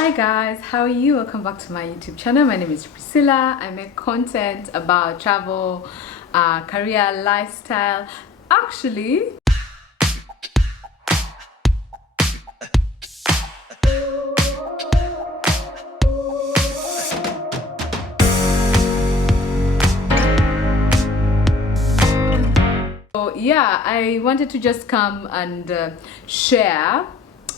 Hi guys, how are you? Welcome back to my YouTube channel. My name is Priscilla. I make content about travel, career, lifestyle. Actually, so yeah, I wanted to just come and share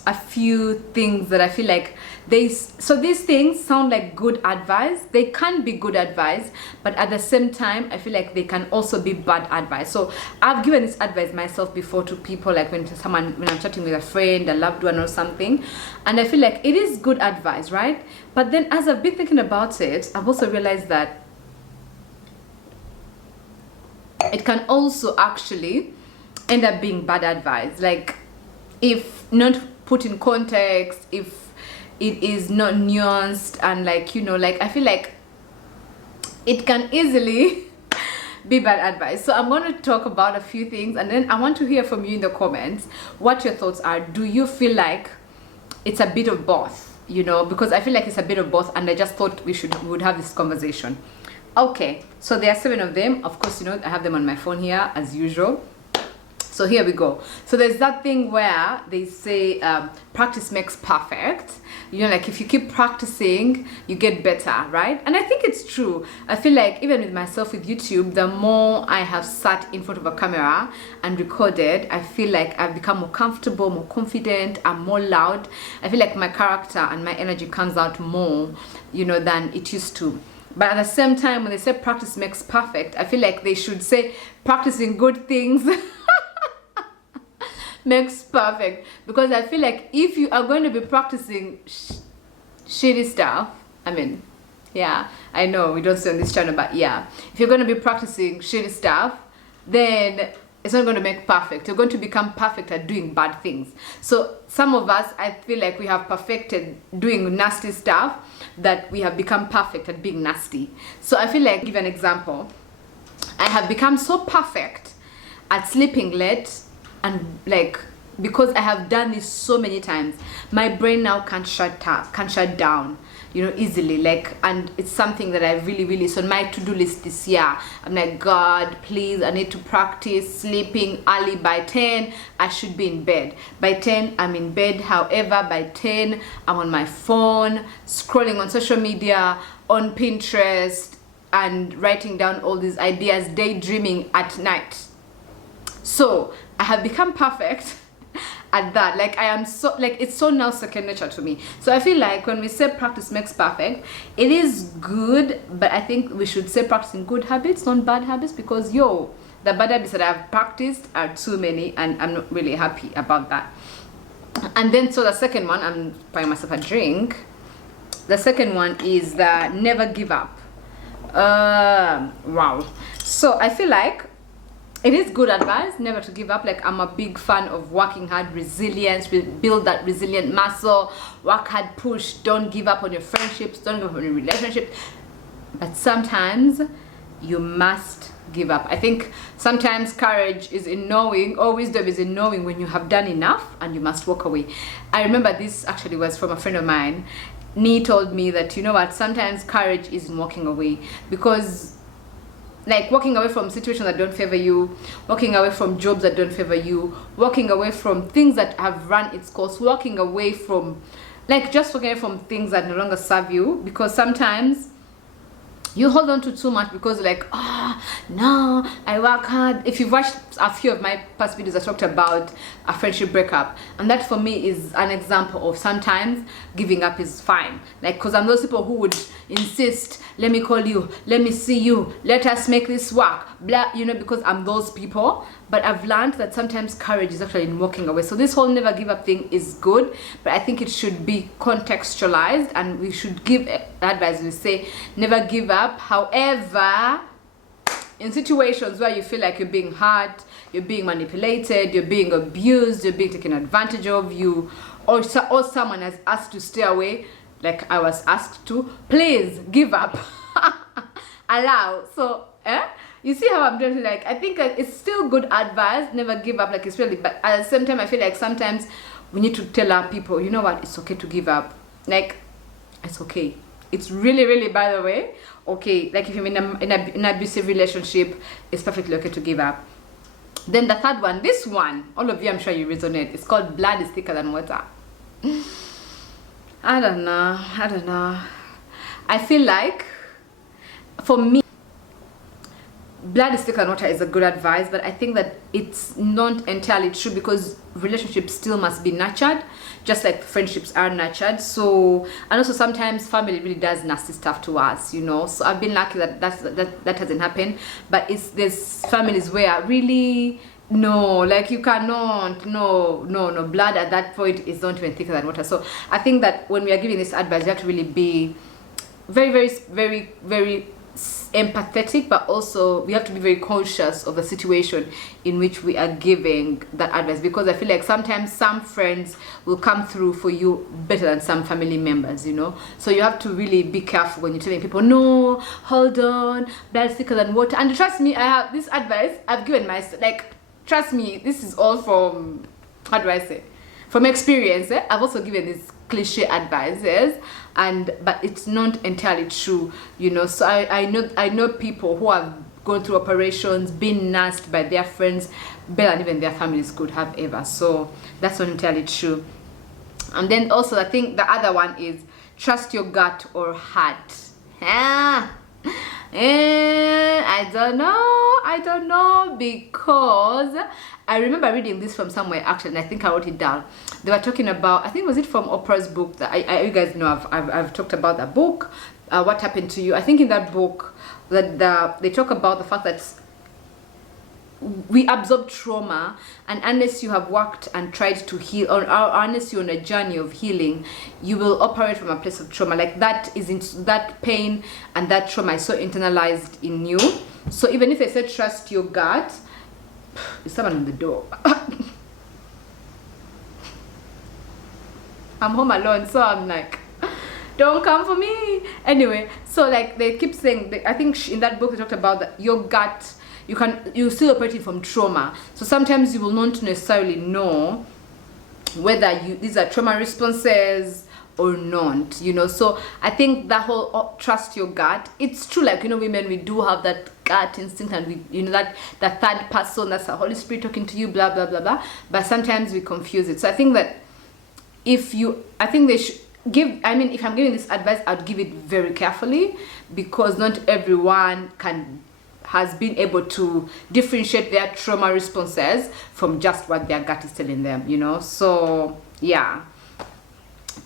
a few things that I feel like these things sound like good advice. They can be good advice, but at the same time I feel like they can also be bad advice. So I've given this advice myself before to people, like when I'm chatting with a friend, a loved one or something, and I feel like it is good advice, right? But then as I've been thinking about it, I've also realized that it can also actually end up being bad advice, like if not put in context, if it is not nuanced, and like I feel like it can easily be bad advice. So I'm going to talk about a few things, and then I want to hear from you in the comments what your thoughts are. Do you feel like it's a bit of both? Because I feel like it's a bit of both, and I just thought we would have this conversation. Okay, so there are 7 of them. Of course, I have them on my phone here as usual. So here we go. So there's that thing where they say practice makes perfect. Like if you keep practicing, you get better, right? And I think it's true. I feel like even with myself with YouTube, the more I have sat in front of a camera and recorded, I feel like I've become more comfortable, more confident, I'm more loud. I feel like my character and my energy comes out more, than it used to. But at the same time, when they say practice makes perfect, I feel like they should say practicing good things makes perfect. Because I feel like if you are going to be practicing shitty stuff, yeah, I know we don't say on this channel, but yeah, if you're going to be practicing shitty stuff, then it's not going to make perfect. You're going to become perfect at doing bad things. So some of us, I feel like we have perfected doing nasty stuff, that we have become perfect at being nasty. So I feel like, give an example, I have become so perfect at sleeping late, and because I have done this so many times, my brain now can't shut down easily, and it's something that I really, so on my to-do list this year, I'm like, God, please, I need to practice sleeping early. By 10 I should be in bed. By 10 I'm in bed. However, by 10 I'm on my phone scrolling on social media, on Pinterest, and writing down all these ideas, daydreaming at night. So I have become perfect at that. I am so, it's so now second nature to me. So I feel like when we say practice makes perfect, it is good, but I think we should say practicing good habits, not bad habits, because the bad habits that I've practiced are too many, and I'm not really happy about that. And then, so the second one, I'm buying myself a drink. The second one is the never give up. Wow. So I feel like it is good advice never to give up. I'm a big fan of working hard, resilience, build that resilient muscle, work hard, push, don't give up on your friendships, don't give up on your relationships. But sometimes you must give up. I think sometimes courage is in knowing, or wisdom is in knowing when you have done enough and you must walk away. I remember this actually was from a friend of mine. Nee told me that, sometimes courage is in walking away, because walking away from situations that don't favor you, walking away from jobs that don't favor you, walking away from things that have run its course, walking away from just walking away from things that no longer serve you, because sometimes you hold on to too much because no, I work hard. If you've watched a few of my past videos, I talked about a friendship breakup, and that for me is an example of sometimes giving up is fine. Because I'm those people who would insist, let me call you, let me see you, let us make this work, blah, because I'm those people. But I've learned that sometimes courage is actually in walking away. So this whole never give up thing is good, but I think it should be contextualized, and we should give advice. We say never give up. However, in situations where you feel like you're being hurt, you're being manipulated, you're being abused, you're being taken advantage of, or someone has asked to stay away, like I was asked to, please give up. Allow. So you see how I'm doing? I think it's still good advice, never give up, especially, but at the same time I feel like sometimes we need to tell our people, you know what, it's okay to give up. it's okay. It's really, really, by the way, okay. Like if you're in an abusive relationship, it's perfectly okay to give up. Then the third one, this one, all of you, I'm sure you resonate. It's called blood is thicker than water. I don't know. I feel like, for me, blood is thicker than water is a good advice, but I think that it's not entirely true, because relationships still must be nurtured, just like friendships are nurtured. So, and also sometimes family really does nasty stuff to us, you know. So I've been lucky that that hasn't happened, but there's families where really, no, like you cannot, no, blood at that point is not even thicker than water. So I think that when we are giving this advice, you have to really be very, very, very, very empathetic, but also we have to be very conscious of the situation in which we are giving that advice, because I feel like sometimes some friends will come through for you better than some family members, you know. So you have to really be careful when you're telling people, no, hold on, blood is thicker than water. And trust me, I have this advice I've given myself, like, trust me, this is all from, how do I say, from experience. I've also given these cliche advices, but it's not entirely true, you know. So I know people who have gone through operations, been nursed by their friends better than even their families could have ever. So that's not entirely true. And then also I think the other one is trust your gut or heart. I don't know, because I remember reading this from somewhere actually, and I think I wrote it down. They were talking about, I think, was it from Oprah's book that you guys know I've talked about that book, What Happened to You. I think in that book that they talk about the fact that we absorb trauma, and unless you have worked and tried to heal, or unless you're on a journey of healing, you will operate from a place of trauma. Like that pain and that trauma is so internalized in you. So even if I said trust your gut, there's someone on the door. I'm home alone, so I'm like, don't come for me. Anyway, so like they keep saying, I think in that book they talked about that your gut, you still operating from trauma. So sometimes you will not necessarily know whether these are trauma responses or not, you know. So I think that whole trust your gut, it's true, like, you know, women, we do have that gut instinct, and we, you know, that third person, that's the Holy Spirit talking to you, blah blah blah blah, but sometimes we confuse it. So I think that I think they should give, I mean, if I'm giving this advice, I'd give it very carefully, because not everyone has been able to differentiate their trauma responses from just what their gut is telling them, you know. So yeah.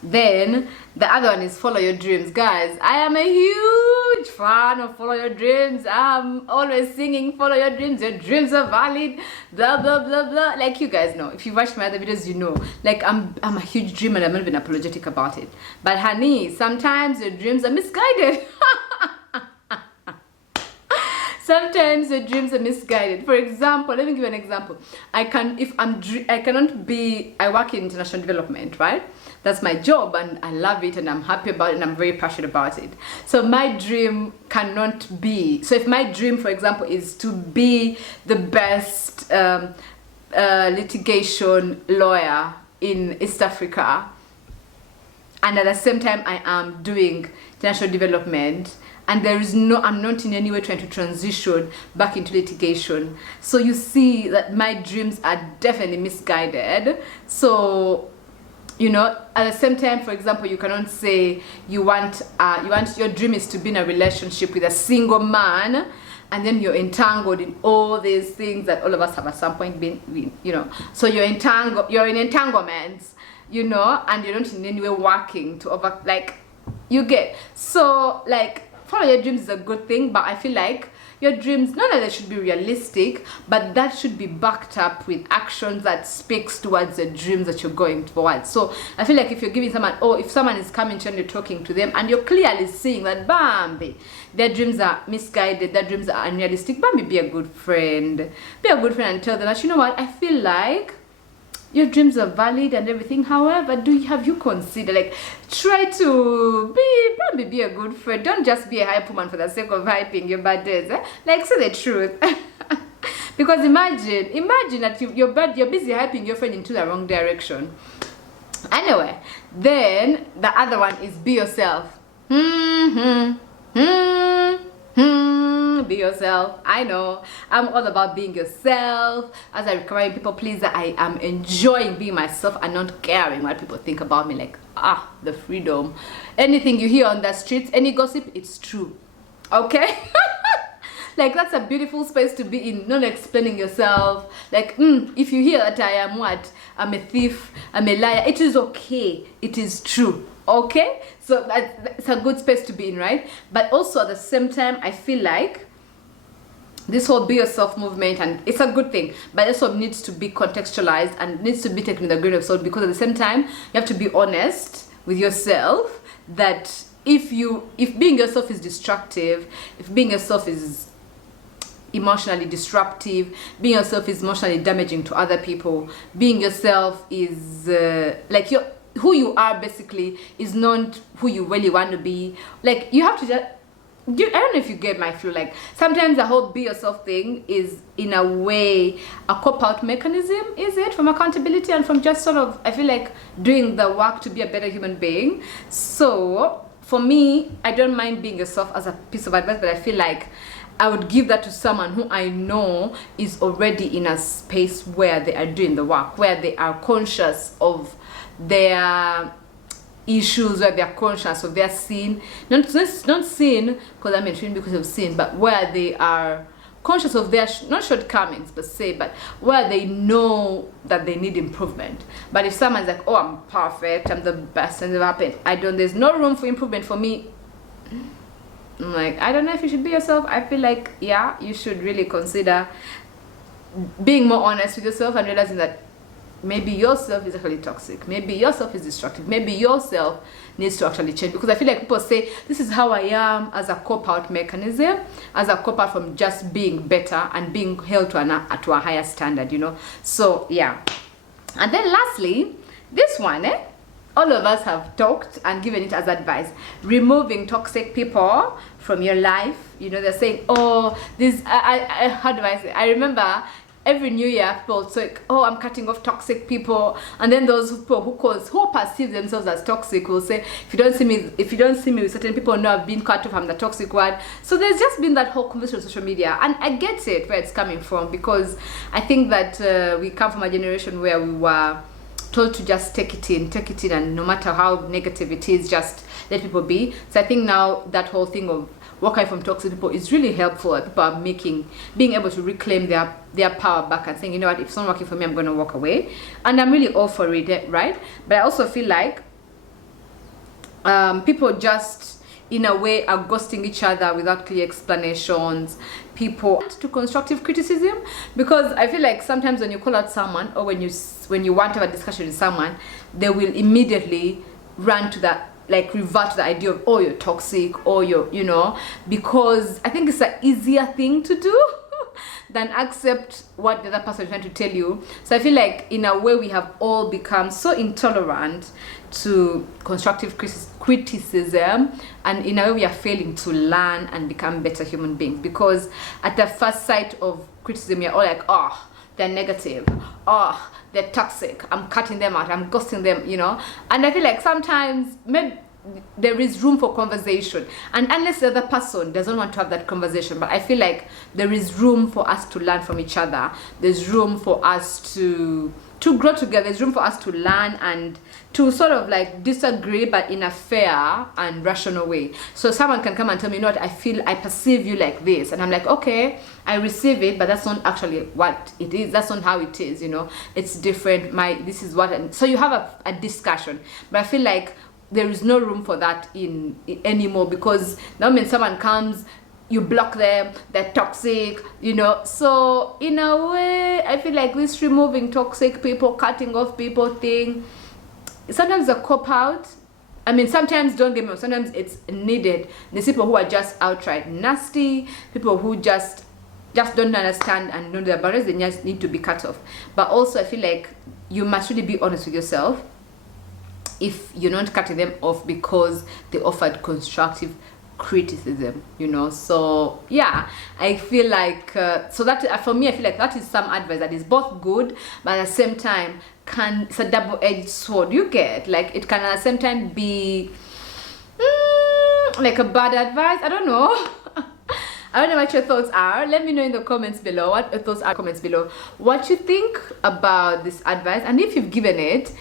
Then the other one is follow your dreams. Guys, I am a huge fan of follow your dreams. I'm always singing follow your dreams are valid, blah blah blah blah. Like, you guys know, if you watched my other videos, you know, like I'm a huge dreamer, and I'm not even apologetic about it. But honey, sometimes your dreams are misguided. Sometimes your dreams are misguided. For example, let me give you an example. I work in international development, right? That's my job, and I love it, and I'm happy about it, and I'm very passionate about it. So my dream cannot be, so if my dream, for example, is to be the best litigation lawyer in East Africa, and at the same time I am doing international development, and I'm not in any way trying to transition back into litigation. So you see that my dreams are definitely misguided. So, you know, at the same time, for example, you cannot say your dream is to be in a relationship with a single man, and then you're entangled in all these things that all of us have at some point been, you know. So you're in entanglements, you know, and you're not in any way working to you get. So like, follow your dreams is a good thing, but I feel like your dreams, not that they should be realistic, but that should be backed up with actions that speaks towards the dreams that you're going towards. So I feel like if you're giving someone, or if someone is coming to you and you're talking to them, and you're clearly seeing that Bambi, their dreams are misguided, their dreams are unrealistic, Bambi, be a good friend. Be a good friend and tell them that, you know what, I feel like your dreams are valid and everything. However, have you considered, like, try to be a good friend. Don't just be a hype woman for the sake of hyping your bad days. Like, say the truth. Because imagine that you're busy hyping your friend into the wrong direction. Anyway, then the other one is be yourself. Be yourself. I know I'm all about being yourself. As a recovering people pleaser, I am enjoying being myself and not caring what people think about me. Like, the freedom. Anything you hear on the streets, any gossip, it's true. Okay. Like, that's a beautiful space to be in, not explaining yourself. Like, if you hear that I am what? I'm a thief, I'm a liar, it is okay. It is true. Okay? So it's a good space to be in, right? But also at the same time, I feel like this whole be yourself movement, and it's a good thing, but it also needs to be contextualized and needs to be taken with a grain of salt, because at the same time, you have to be honest with yourself that if being yourself is destructive, if being yourself is emotionally disruptive, being yourself is emotionally damaging to other people, being yourself is like who you are basically is not who you really want to be. Like, you have to just I don't know if you get my flow. Like, sometimes the whole be yourself thing is in a way a cop-out mechanism, is it, from accountability and from just sort of, I feel like, doing the work to be a better human being. So for me, I don't mind being yourself as a piece of advice, but I feel like I would give that to someone who I know is already in a space where they are doing the work, where they are conscious of their issues, where they are conscious of their sin. Not sin because I'm in because of sin, but where they are conscious of their not shortcomings per se, but where they know that they need improvement. But if someone's like, oh, I'm perfect, I'm the best thing that happened, there's no room for improvement for me. I'm like, I don't know if you should be yourself. I feel like, yeah, you should really consider being more honest with yourself and realizing that maybe yourself is actually toxic, maybe yourself is destructive, maybe yourself needs to actually change. Because I feel like people say this is how I am as a cop-out mechanism, as a cop-out from just being better and being held to a higher standard, you know. So yeah. And then lastly, this one, all of us have talked and given it as advice: removing toxic people from your life. You know, they're saying, oh, this, how do I say? I remember every new year people say, oh, I'm cutting off toxic people. And then those people who perceive themselves as toxic will say, if you don't see me with certain people, know I've been cut off from the toxic one. So there's just been that whole conversation on social media, and I get it where it's coming from, because I think that we come from a generation where we were told to just take it in, and no matter how negative it is, just let people be. So I think now that whole thing of walking from toxic people is really helpful. People are being able to reclaim their power back and saying, you know what, if it's not working for me, I'm going to walk away. And I'm really all for it, right? But I also feel like people just, in a way, are ghosting each other without clear explanations. People to constructive criticism, because I feel like sometimes when you call out someone, or when you want to have a discussion with someone, they will immediately run to that, like, revert to the idea of, oh, you're toxic, or you're, you know, because I think it's an easier thing to do than accept what the other person is trying to tell you. So I feel like in a way we have all become so intolerant to constructive criticism, and in a way we are failing to learn and become better human beings, because at the first sight of criticism you're all like, oh, they're negative, oh, they're toxic, I'm cutting them out, I'm ghosting them, you know. And I feel like sometimes maybe there is room for conversation, and unless the other person doesn't want to have that conversation, but I feel like there is room for us to learn from each other. There's room for us to grow together. There's room for us to learn and to sort of like disagree, but in a fair and rational way. So someone can come and tell me, you know what, I perceive you like this, and I'm like, okay, I receive it, but that's not actually what it is. That's not how it is, you know. It's different. This is what. So you have a discussion, but I feel like there is no room for that in anymore, because now when someone comes, you block them, they're toxic, you know. So in a way, I feel like this removing toxic people, cutting off people thing, sometimes a cop out. I mean, sometimes, don't get me wrong, sometimes it's needed. There's people who are just outright nasty, people who just don't understand and know their boundaries, they just need to be cut off. But also I feel like you must really be honest with yourself if you're not cutting them off because they offered constructive criticism, you know. So yeah, I feel like so that for me, I feel like that is some advice that is both good, but at the same time it's a double-edged sword. You get, like, it can at the same time be like a bad advice. I don't know. I don't know what your thoughts are. Let me know in the comments below what you think about this advice, and if you've given it,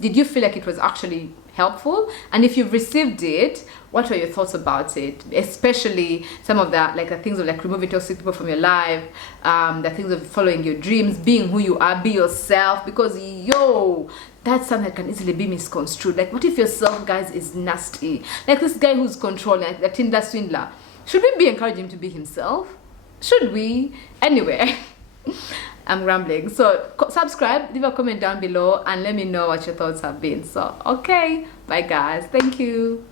did you feel like it was actually helpful? And if you've received it, what were your thoughts about it? Especially some of that, like the things of like removing toxic people from your life, the things of following your dreams, being who you are, be yourself, because that's something that can easily be misconstrued. Like, what if your self, guys, is nasty? Like this guy who's controlling, like the Tinder swindler. Should we be encouraging him to be himself? Should we? Anyway, I'm rambling. So subscribe, leave a comment down below, and let me know what your thoughts have been. So, okay. Bye, guys. Thank you.